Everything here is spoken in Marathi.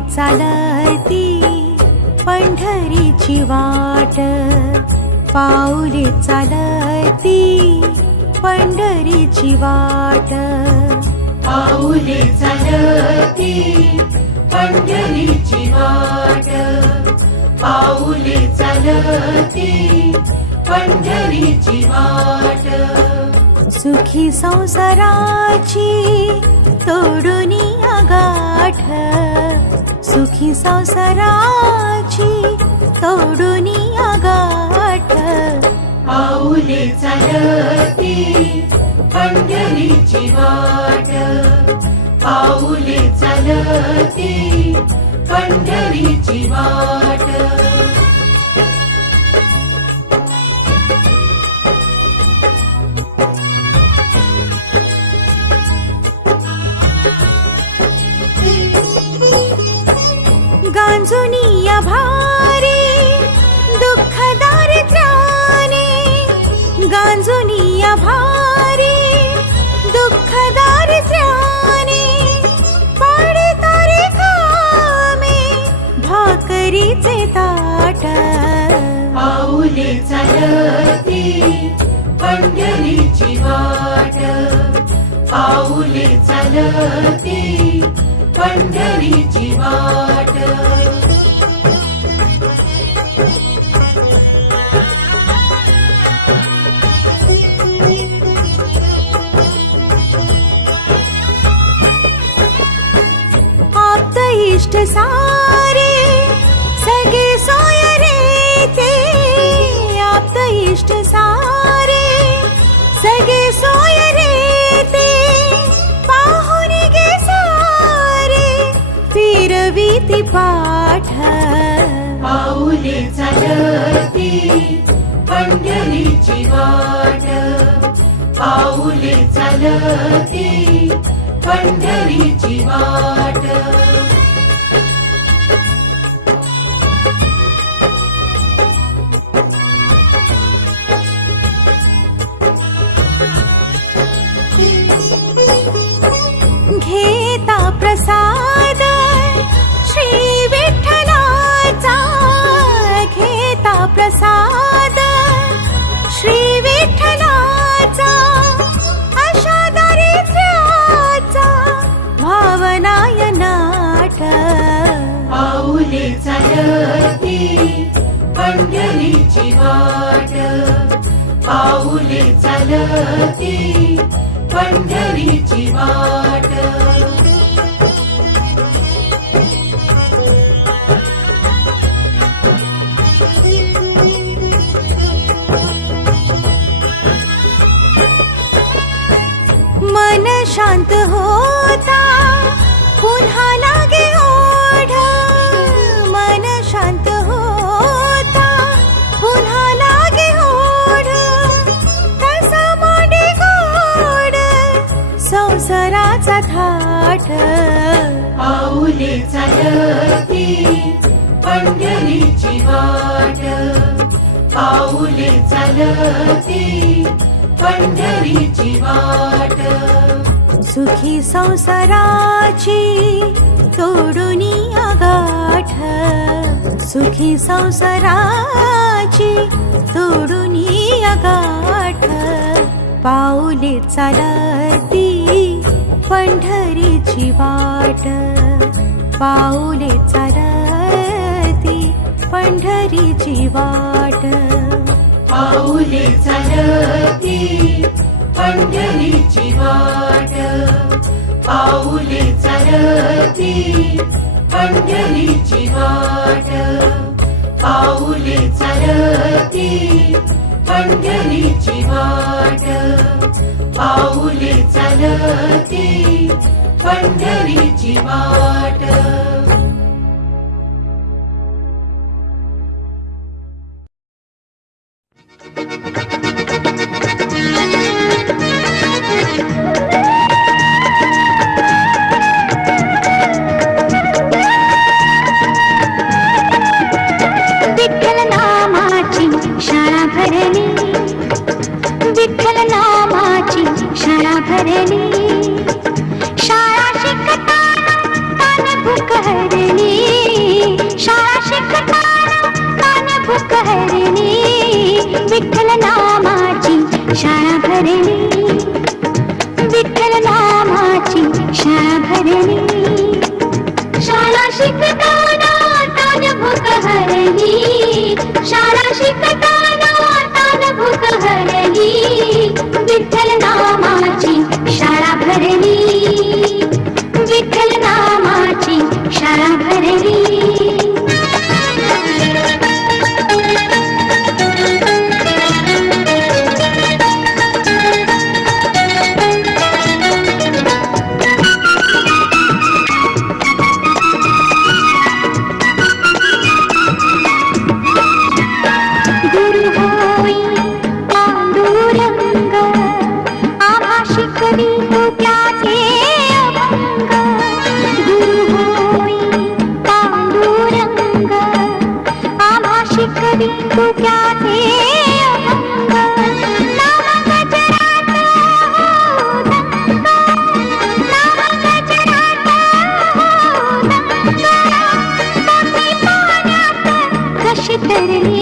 चालती पंढरीची वाट, पाऊले चालती पंढरीची वाट, पाऊले चालती पंढरीची वाट, पाऊले चालती पंढरीची वाट. सुखी संसाराची तोडून गाठ, सुखी संसाराची तोडून गाठ, पाऊले चालती पंढरीची वाट, पाऊले चालती पंढरीची वाट. गांजुनिया भारी दुःख दारिद्र्याने, गांजुनिया भारी दुःख दारिद्र्याने, पाडतारे कामे भाकरीचे ताट, पाऊले चालती पंढरीची वाट, पाऊले चालती पंढरीची वाट. आप्त इष्ट सारे सगळे सोय रे ते, आप्त इष्ट सारे सगळे सोय रे ते, पाहून गे सारे फिरवीती पाठ, पाऊले चालती पंढरीची वाट, पाऊले चालती पंढरीची वाट. घेता प्रसाद श्री विठ्ठलाचा, घेता प्रसाद श्री विठ्ठलाचा, अशा दारिद्र्याचा भावनाय नाट, पाऊले चालती पंढरीची वाट, पाऊले चालती पंढरीची वाट. मन शांत होता पुन्हा लागे ओढ, मन शांत होता पुन्हा लागे ओढ, तसा मांडे गोड संसाराचा थाट, पाऊले चालती पंढरीची वाट, पाऊले चालती पंढरीची वाट. सुखी संसाराची तोडून गाठ, सुखी संसाराची तोडून गाठ, पाऊले चालती पंढरीची वाट, पाऊले चालती पंढरीची वाट, पाऊले चालती पंढरीची वाट, पाऊले चालती पंढरीची वाट, पाऊले चालती पंढरीची वाट, पाऊले चालती पंढरीची वाट. विठ्ठल नामाची शाळा भरली, विठ्ठल नामाची शाळा भरली, शाळा शिकताना ताने भूक हरली, माझे अभंग नामगजरात दंग नामगजरात दंग मोती पाण्यात कशी तरली